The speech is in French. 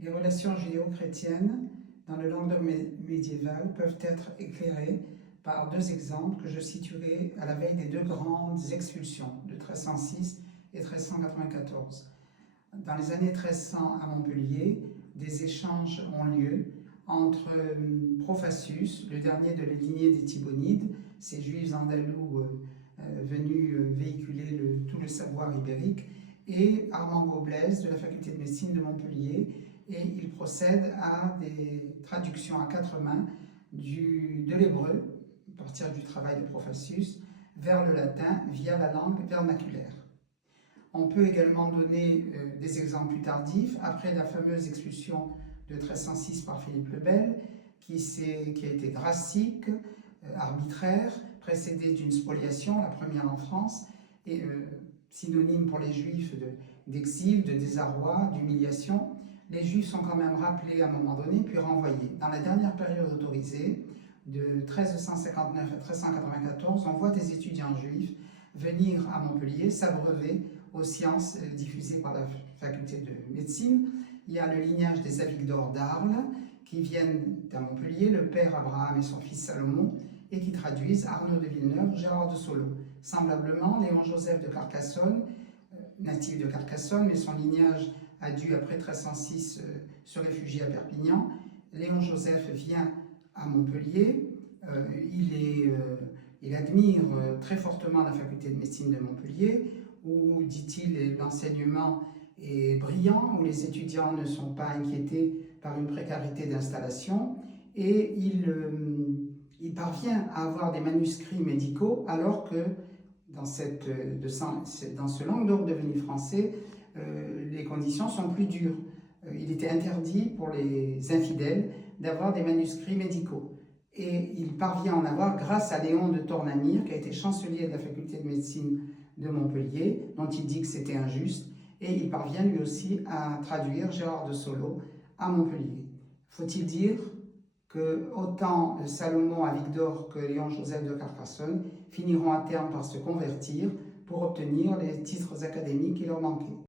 Les relations judéo-chrétiennes dans le Languedoc médiéval peuvent être éclairées par deux exemples que je situerai à la veille des deux grandes expulsions de 1306 et 1394. Dans les années 1300 à Montpellier, des échanges ont lieu entre Profacius, le dernier de la lignée des Thibonides, ces juifs andalous venus véhiculer tout le savoir ibérique, et Armand Goblet de la faculté de médecine de Montpellier, et il procède à des traductions à quatre mains de l'hébreu, à partir du travail de Profacius, vers le latin via la langue vernaculaire. On peut également donner des exemples plus tardifs, après la fameuse expulsion de 1306 par Philippe le Bel, qui a été drastique, arbitraire, précédée d'une spoliation, la première en France, et synonyme pour les Juifs d'exil, de désarroi, d'humiliation. Les Juifs sont quand même rappelés à un moment donné, puis renvoyés. Dans la dernière période autorisée, de 1359 à 1394, on voit des étudiants juifs venir à Montpellier s'abreuver aux sciences diffusées par la faculté de médecine. Il y a le lignage des Avigdor d'Arles qui viennent à Montpellier, le père Abraham et son fils Salomon, et qui traduisent Arnaud de Villeneuve, Gérard de Solo. Semblablement, Léon-Joseph de Carcassonne, natif de Carcassonne, mais son lignage a dû, après 1306, se réfugier à Perpignan. Léon-Joseph vient à Montpellier, il admire très fortement la faculté de médecine de Montpellier, où, dit-il, l'enseignement est brillant, où les étudiants ne sont pas inquiétés par une précarité d'installation, et il parvient à avoir des manuscrits médicaux, alors que dans ce Languedoc devenu français, les conditions sont plus dures. Il était interdit pour les infidèles d'avoir des manuscrits médicaux. Et il parvient à en avoir grâce à Léon de Tornamire, qui a été chancelier de la faculté de médecine de Montpellier, dont il dit que c'était injuste, et il parvient lui aussi à traduire Gérard de Solo à Montpellier. Faut-il dire que autant Salomon Avigdor que Léon-Joseph de Carcassonne finiront à terme par se convertir pour obtenir les titres académiques qui leur manquaient.